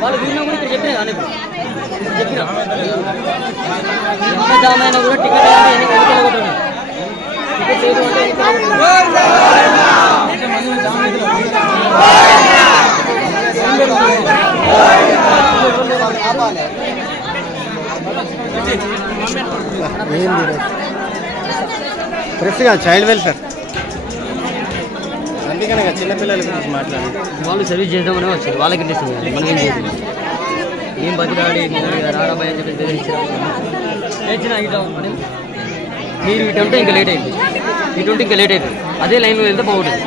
వాళ్ళు వీళ్ళ కూడా ఇక్కడ చెప్పినా చెప్పినా ఎంత జామ్ అయినా కూడా టికెట్ టికెట్ లేదు ఫ్రెష్గా చైల్డ్ వెల్ఫేర్ అందుకనే చిన్నపిల్లల గురించి మాట్లాడి వాళ్ళు సర్వీస్ చేద్దామని వచ్చారు వాళ్ళకి ఇంట్రెస్ట్ మనం ఏం చేయాలి ఏం బతిలాడి రారాబాయ్ అని చెప్పి తెచ్చిన ఇట్లా మీరు ఇటు ఉంటే ఇంకా లేట్ అయింది ఇటు ఉంటే ఇంకా లేట్ అయిపోయింది అదే లైన్లో వెళ్తే బాగుంటుంది